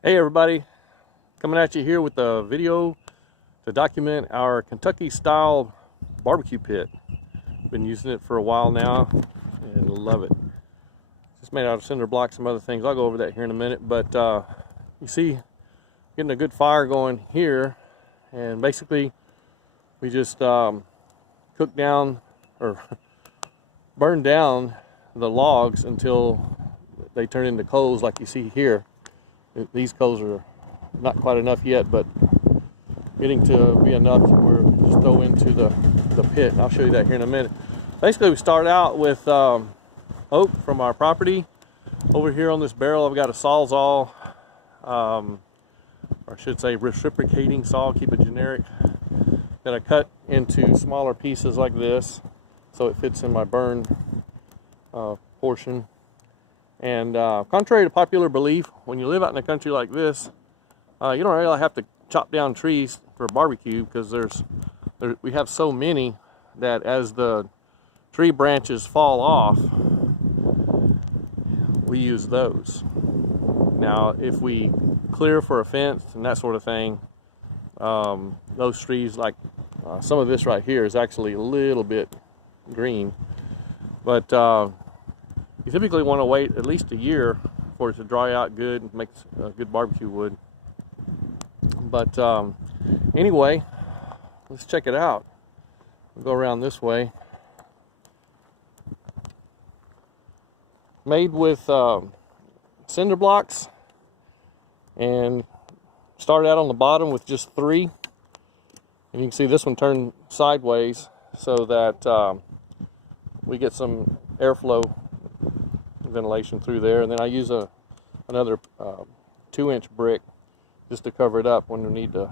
Hey everybody, coming at you here with a video to document our Kentucky style barbecue pit. Been using it for a while now and love it. It's made out of cinder blocks, some other things. I'll go over that here in a minute, but you see, getting a good fire going here, and basically we just cook down or burn down the logs until they turn into coals like you see here. These coals are not quite enough yet, but getting to be enough to where we just throw into the pit. And I'll show you that here in a minute. Basically, we start out with oak from our property. Over here on this barrel, I've got a Sawzall, or I should say reciprocating saw, keep it generic, that I cut into smaller pieces like this so it fits in my burn portion. And contrary to popular belief, when you live out in a country like this, you don't really have to chop down trees for a barbecue, because we have so many that as the tree branches fall off, we use those. Now, if we clear for a fence and that sort of thing, those trees, like some of this right here is actually a little bit green, but you typically want to wait at least a year for it to dry out good and make good barbecue wood. But anyway, let's check it out. We'll go around this way. Made with cinder blocks, and started out on the bottom with just 3. And you can see this one turned sideways so that we get some airflow, ventilation through there. And then I use another 2-inch brick just to cover it up when we need to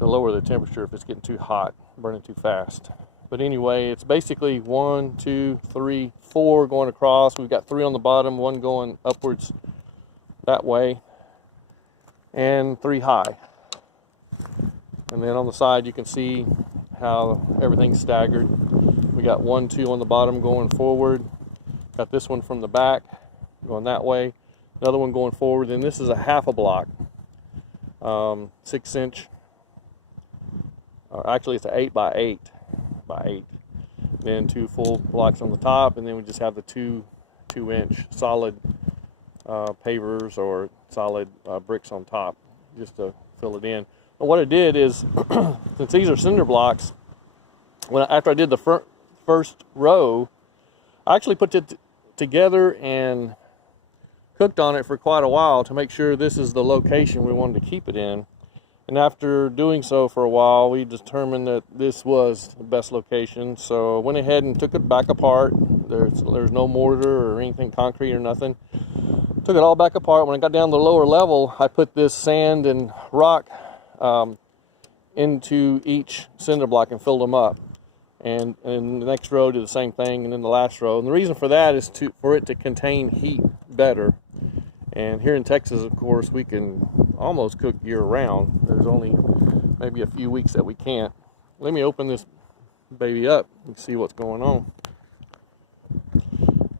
lower the temperature if it's getting too hot, burning too fast. But anyway, it's basically 1, 2, 3, 4 going across. We've got 3 on the bottom, 1 going upwards that way, and 3 high. And then on the side you can see how everything's staggered. We got 1, 2 on the bottom going forward. Got this one from the back going that way, another one going forward, and this is a half a block, 6-inch, or actually it's an 8 by 8 by 8. Then 2 full blocks on the top, and then we just have the 2-inch solid pavers or solid bricks on top just to fill it in. But what I did is, since these are cinder blocks, after I did the first row, I actually put it together and cooked on it for quite a while to make sure this is the location we wanted to keep it in. And after doing so for a while, we determined that this was the best location. So I went ahead and took it back apart. There's no mortar or anything concrete or nothing. Took it all back apart. When I got down to the lower level, I put this sand and rock into each cinder block and filled them up. And the next row did the same thing, and then the last row. And the reason for that is for it to contain heat better. And here in Texas, of course, we can almost cook year-round. There's only maybe a few weeks that we can't. Let me open this baby up and see what's going on.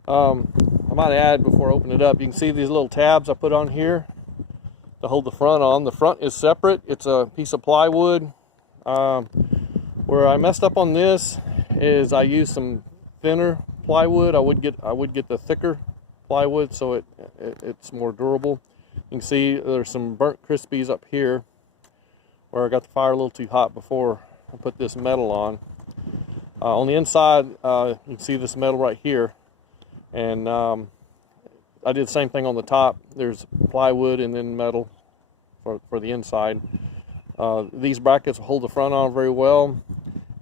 I might add, before I open it up, you can see these little tabs I put on here to hold the front on. The front is separate. It's a piece of plywood. Where I messed up on this is I used some thinner plywood. I would get the thicker plywood so it's more durable. You can see there's some burnt crispies up here where I got the fire a little too hot before I put this metal on. On the inside, you can see this metal right here, and I did the same thing on the top. There's plywood and then metal for the inside. These brackets will hold the front on very well,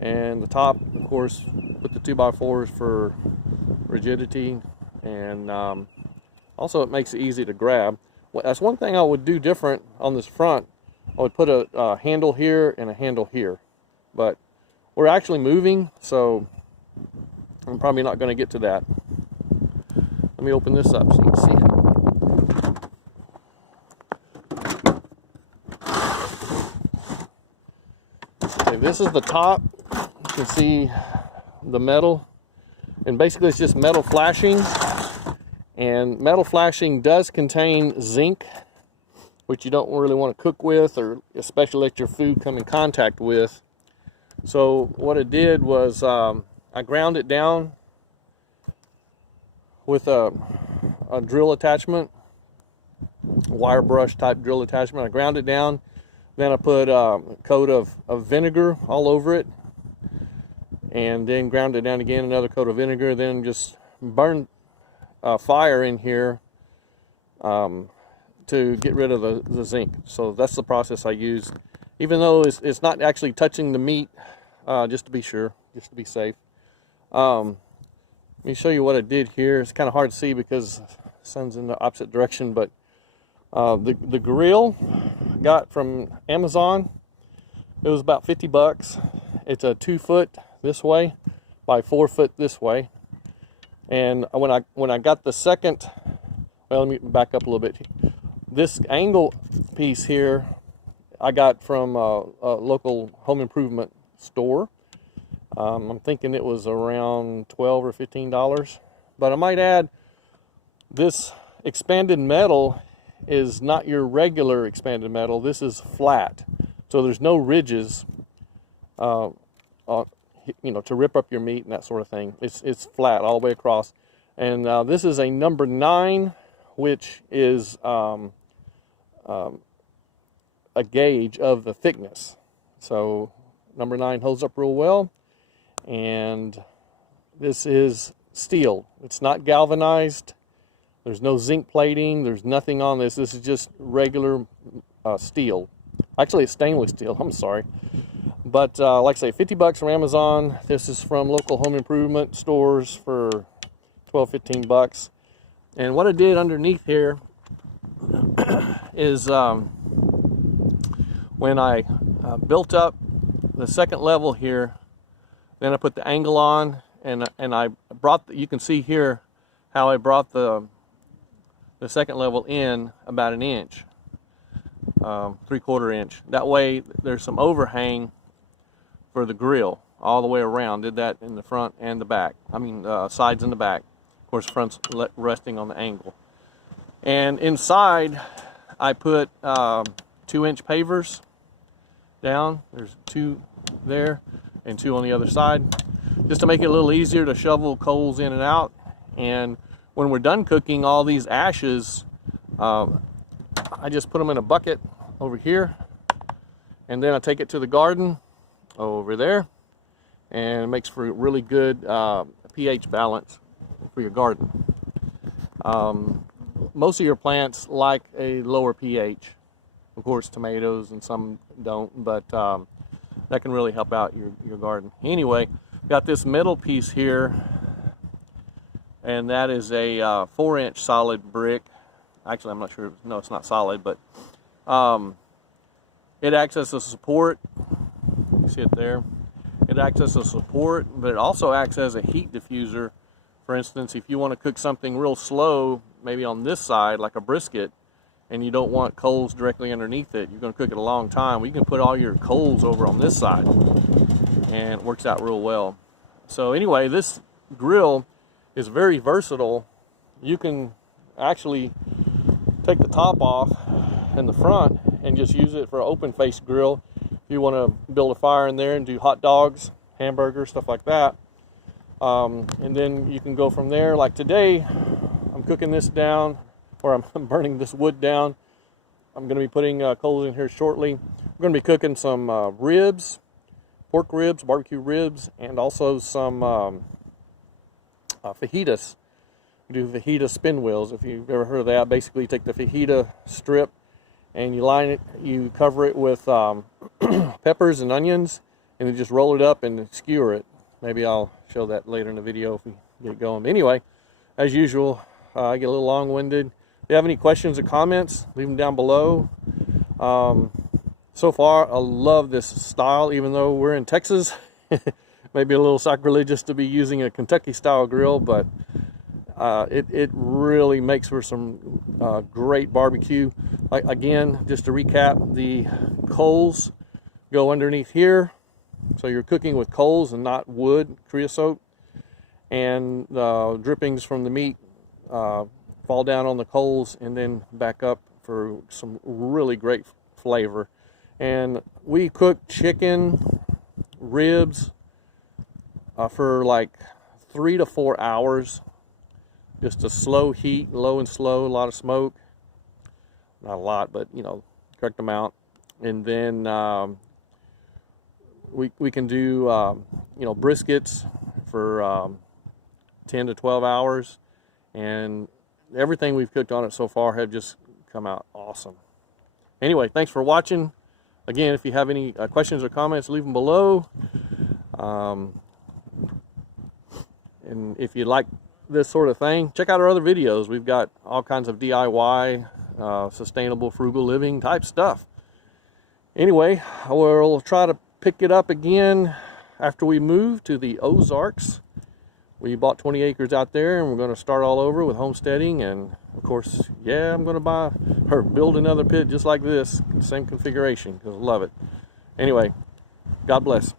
and the top, of course, with the 2x4s for rigidity, and also it makes it easy to grab. Well, that's one thing I would do different on this front. I would put a handle here and a handle here, but we're actually moving, so I'm probably not going to get to that. Let me open this up so you can see it. This is the top. You can see the metal, and basically it's just metal flashing, and metal flashing does contain zinc which you don't really want to cook with, or especially let your food come in contact with. So what I did was I ground it down with a drill attachment, wire brush type drill attachment. I ground it down, then I put a coat of vinegar all over it, and then ground it down again, another coat of vinegar, then just burn fire in here to get rid of the zinc. So that's the process I used, even though it's not actually touching the meat, just to be sure, just to be safe. Let me show you what I did here. It's kind of hard to see because the sun's in the opposite direction, but the grill I got from Amazon. It was about 50 bucks. It's a 2 foot this way by 4 foot this way. And when I got the second, well, let me back up a little bit. This angle piece here I got from a local home improvement store. I'm thinking it was around $12 or $15. But I might add, this expanded metal is not your regular expanded metal. This is flat, so there's no ridges, you know, to rip up your meat and that sort of thing. It's flat all the way across. And this is a number 9, which is a gauge of the thickness. So number 9 holds up real well. And this is steel. It's not galvanized. There's no zinc plating. There's nothing on this. This is just regular steel. Actually, it's stainless steel. I'm sorry. But like I say, 50 bucks from Amazon. This is from local home improvement stores for 12, 15 bucks. And what I did underneath here is when I built up the second level here, then I put the angle on, and I brought, you can see here how I brought the second level in about an inch, 3/4 inch. That way there's some overhang for the grill all the way around. Did that in the front and the back. I mean, sides and the back. Of course, front's resting on the angle. And inside, I put 2-inch pavers down. There's 2 there and 2 on the other side, just to make it a little easier to shovel coals in and out. And when we're done cooking, all these ashes, I just put them in a bucket over here, and then I take it to the garden over there, and it makes for a really good pH balance for your garden. Most of your plants like a lower pH. Of course, tomatoes and some don't, but that can really help out your garden. Anyway, got this middle piece here, and that is a 4-inch solid brick. Actually, I'm not sure. No, it's not solid, but it acts as a support. You see it there? It acts as a support, but it also acts as a heat diffuser. For instance, if you want to cook something real slow, maybe on this side, like a brisket, and you don't want coals directly underneath it, you're going to cook it a long time, well, you can put all your coals over on this side, and it works out real well. So anyway, this grill is very versatile. You can actually take the top off and the front and just use it for an open face grill. If you want to build a fire in there and do hot dogs, hamburgers, stuff like that. And then you can go from there. Like today, I'm cooking this down, or I'm burning this wood down. I'm going to be putting coals in here shortly. We're going to be cooking some ribs, pork ribs, barbecue ribs, and also some fajitas. We do fajita spin wheels, if you've ever heard of that. Basically, you take the fajita strip and you line it, you cover it with peppers and onions, and then just roll it up and skewer it. Maybe I'll show that later in the video if we get it going. But anyway, as usual, I get a little long-winded. If you have any questions or comments, leave them down below. So far, I love this style, even though we're in Texas. Maybe a little sacrilegious to be using a Kentucky-style grill, but it really makes for some great barbecue. Like, again, just to recap, the coals go underneath here, so you're cooking with coals and not wood, creosote, and the drippings from the meat fall down on the coals and then back up for some really great flavor. And we cook chicken, ribs for like 3 to 4 hours. Just a slow heat, low and slow, a lot of smoke. Not a lot, but you know, correct amount. And then we can do you know, briskets for 10 to 12 hours, and everything we've cooked on it so far have just come out awesome. Anyway, thanks for watching. Again, if you have any questions or comments, leave them below. And if you like this sort of thing, check out our other videos. We've got all kinds of DIY, sustainable, frugal living type stuff. Anyway, we'll try to pick it up again after we move to the Ozarks. We bought 20 acres out there, and we're going to start all over with homesteading. And of course, yeah, I'm going to buy or build another pit just like this, same configuration, because I love it. Anyway, God bless.